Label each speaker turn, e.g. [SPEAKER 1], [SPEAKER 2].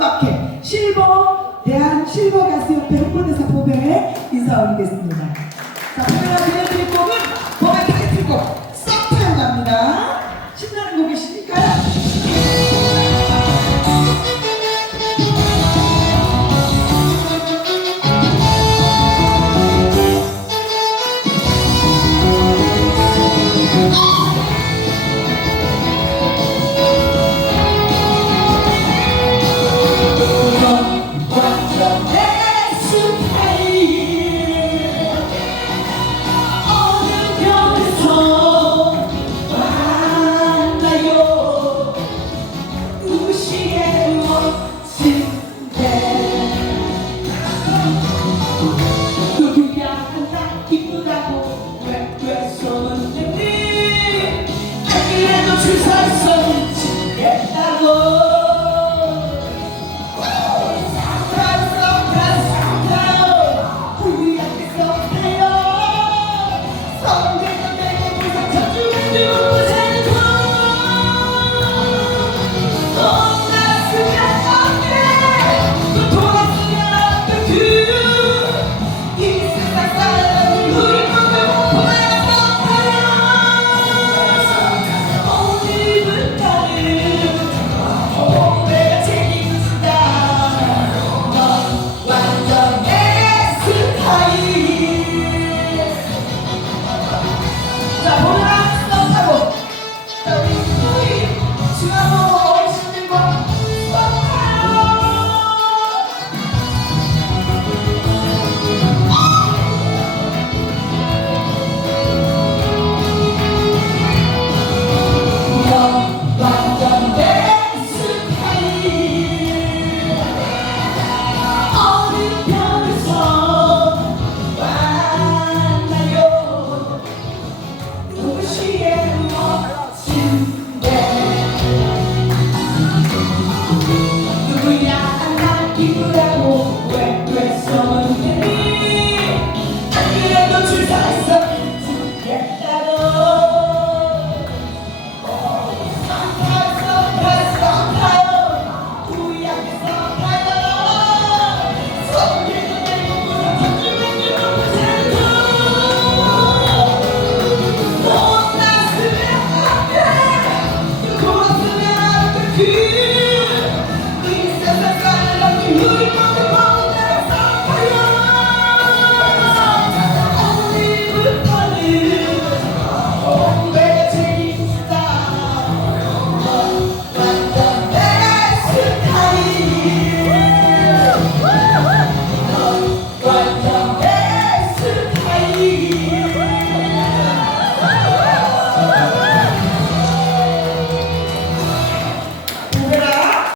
[SPEAKER 1] 음악회 실버 대한 실버 가수협회 홍보대사 보배에 인사 올리겠습니다. 자, 보배가 들려드릴 곡은 보배 타이틀곡 썩타요 갑니다. 신나는 곡이시니 멈추세요